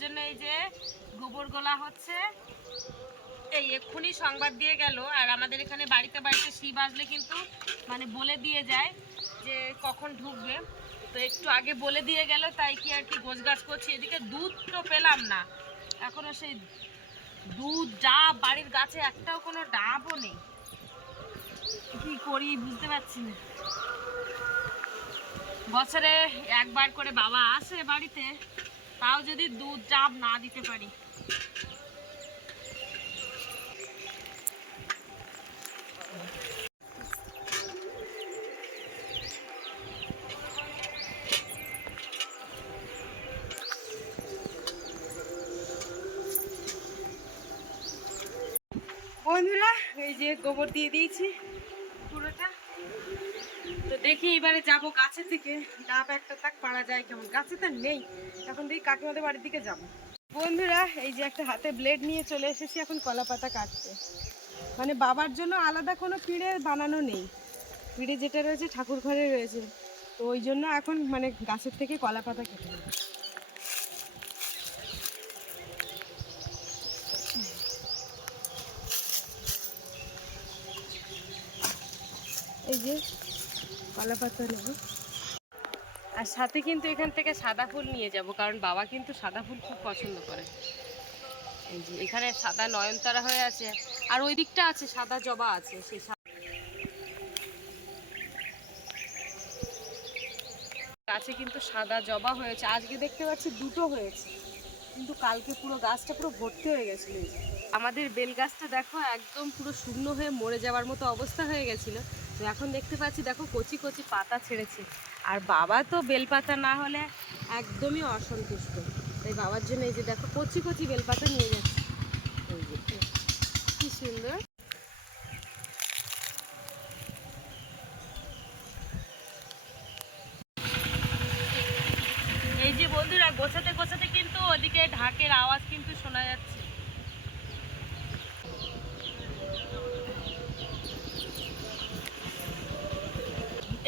জন্য এই যে গোবর গোলা হচ্ছে। এই এক্ষুনি সংবাদ দিয়ে গেল, আর আমাদের এখানে বাড়িতে বাড়িতে শিব আসলে কিন্তু মানে বলে দিয়ে যায় যে কখন ঢুকবে। তো একটু আগে বলে দিয়ে গেল, তাই কি আর কি গোছগাছ করছি। এদিকে দুধ তো পেলাম না। এখনও সেই দুধ, ডাব, বাড়ির গাছে একটাও কোনো ডাবও নেই। কি করি বুঝতে পারছি না। বছরে একবার করে বাবা আসে বাড়িতে, তাও যদি দুধ ডাব না দিতে পারি। বন্ধুরা, এই যে গোবর দিয়ে দিয়েছি। দেখি এবারে যাব গাছের দিকে। ডাব একটা তাক পারা যায় কেমন। গাছে তো নেই। এখন দেখি কাকিমাদের বাড়ির দিকে যাব। বন্ধুরা, এই যে একটা হাতে ব্লেড নিয়ে চলে এসেছি এখন কলা পাতা কাটতে। মানে বাবার জন্য আলাদা কোনো পিঁড়ে বানানো নেই। পিঁড়ে যেটা রয়েছে, ঠাকুর ঘরে রয়েছে। তো ওই জন্য এখন মানে গাছের থেকে কলা পাতা কেটে এই যে কলা পাতা নেব আর সাথে কিন্তু এখান থেকে সাদা ফুল নিয়ে যাব, কারণ বাবা কিন্তু সাদা ফুল খুব পছন্দ করে। এই যে এখানে সাদা নয়নতারা হয়ে আছে, আর ওই দিকটা আছে, সাদা জবা আছে, সেই গাছে কিন্তু সাদা জবা হয়েছে। আজকে দেখতে পাচ্ছি দুটো হয়েছে, কিন্তু কালকে পুরো গাছটা পুরো ভর্তি হয়ে গেছিল। আমাদের বেল গাছটা দেখো, একদম পুরো শুকনো হয়ে মরে যাওয়ার মতো অবস্থা হয়ে গেছিল। তো এখন দেখতে পাচ্ছি, দেখো কচি কচি পাতা ছেড়েছে। আর বাবা তো বেলপাতা না হলে একদমই অসন্তুষ্ট। তাই বাবার জন্য এই যে দেখো কচি কচি বেলপাতা নিয়ে যাচ্ছে। কি সুন্দর। এই যে বন্ধুরা, গোছাতে গোছাতে কিন্তু ওদিকে ঢাকের আওয়াজ কিন্তু শোনা যাচ্ছে।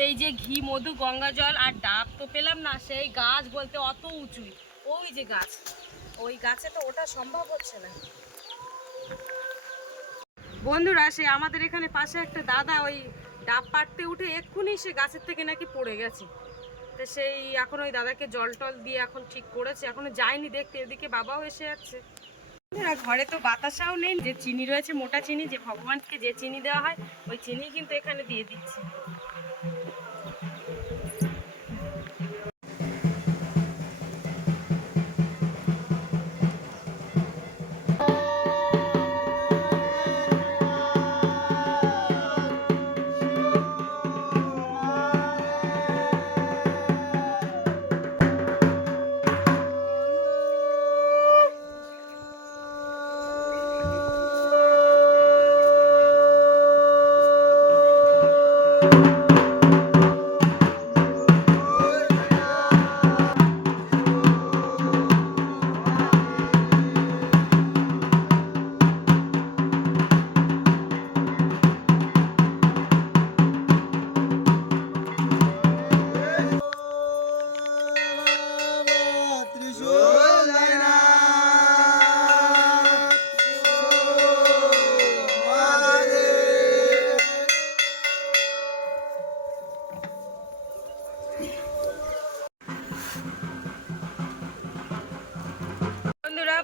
এই যে ঘি, মধু, গঙ্গা জল আর ডাব তো পেলাম না, সেই গাছ বলতে অত উঁচুই। ওই যে গাছ। ওই গাছে তো ওটা সম্ভব হচ্ছে না। বন্ধুরা, সে আমাদের এখানে পাশে একটা দাদা ওই ডাব পাড়তে উঠে এক্ষুনি সে গাছের থেকে নাকি পড়ে গেছে। তো সেই এখন ওই দাদাকে জল টল দিয়ে এখন ঠিক করেছে। এখনও যায়নি দেখতে, এদিকে বাবাও এসে যাচ্ছে ঘরে তো বাতাসাও নেই, যে চিনি রয়েছে, মোটা চিনি, যে ভগবানকে যে চিনি দেওয়া হয়, ওই চিনি কিন্তু এখানে দিয়ে দিচ্ছি।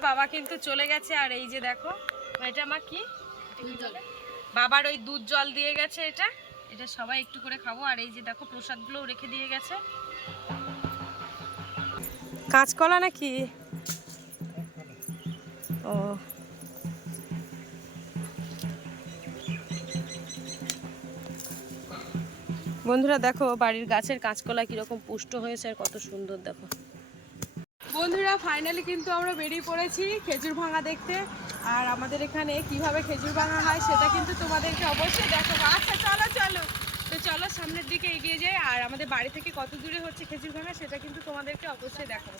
বাবা কিন্তু চলে গেছে, আর এই যে দেখো, এটা আমার কি? বাবার ওই দুধ জল দিয়ে গেছে এটা। এটা সবাই একটু করে খাব, আর এই যে দেখো প্রসাদগুলোও রেখে দিয়ে গেছে। কাঁচকলা নাকি? ও। বন্ধুরা দেখো, বাড়ির গাছের কাঁচকলা কীরকম পুষ্ট হয়েছে আর কত সুন্দর, দেখো। বন্ধুরা ফাইনালি কিন্তু আমরা বেরিয়ে পড়েছি খেজুর ভাঙা দেখতে। আর আমাদের এখানে কীভাবে খেজুর ভাঙা হয় সেটা কিন্তু তোমাদেরকে অবশ্যই দেখো আচ্ছা চলো চলো। তো চলো, সামনের দিকে এগিয়ে যাই। আর আমাদের বাড়ি থেকে কত দূরে হচ্ছে খেজুর ভাঙা সেটা কিন্তু তোমাদেরকে অবশ্যই দেখাবো।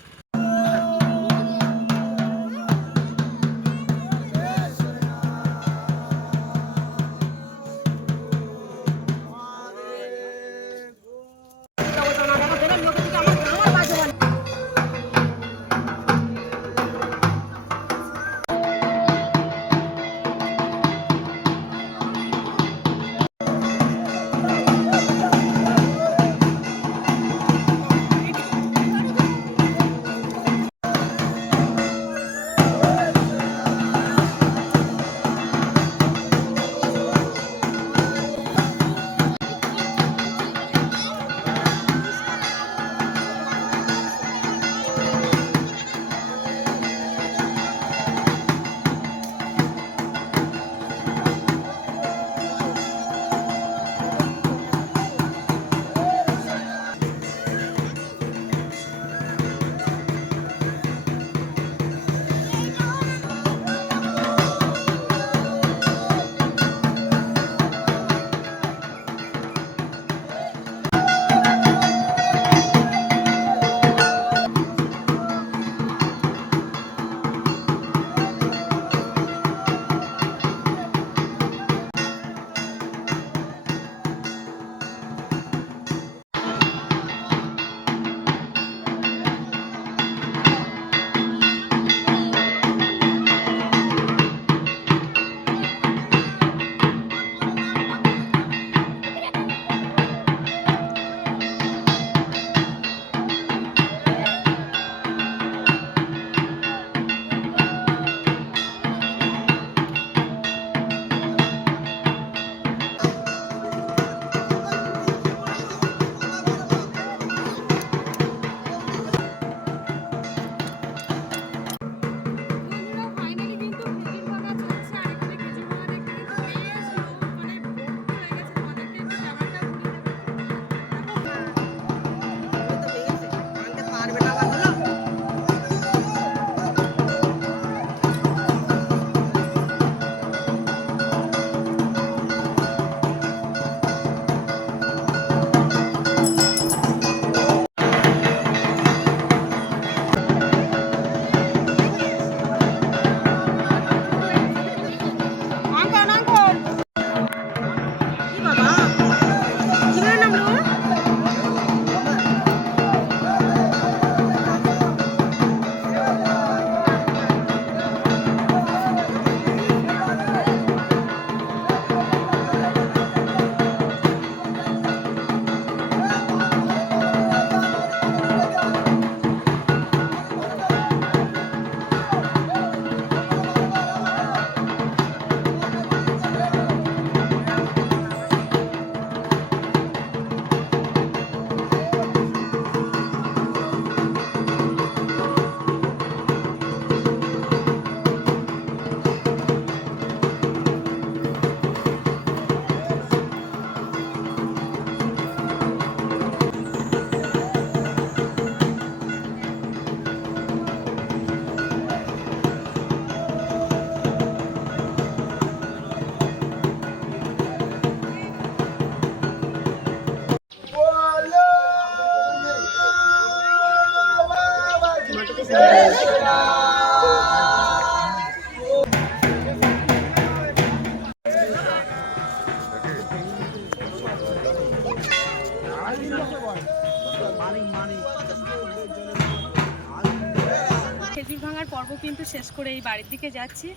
খেজুর ভাঙার পর্ব কিন্তু শেষ করে এই বাড়ির দিকে যাচ্ছি।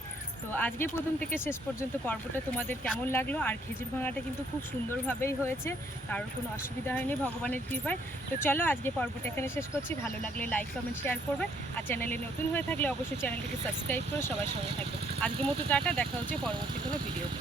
তো আজকে প্রথম থেকে শেষ পর্যন্ত পর্বটা তোমাদের কেমন লাগল? আর খেজুর ভাঙাটা কিন্তু খুব সুন্দরভাবেই হয়েছে। কারোর কোনো অসুবিধা হয়নি ভগবানের কৃপায়। তো চলো আজকে পর্বটা এখানে শেষ করছি। ভালো লাগলে লাইক কমেন্ট শেয়ার করবে। আর চ্যানেলে নতুন হয়ে থাকলে অবশ্যই চ্যানেলটিকে সাবস্ক্রাইব করে সবাই সঙ্গে থাকবে। আজকের মতো টাটা, দেখা হচ্ছে পরবর্তী কোনো ভিডিওতে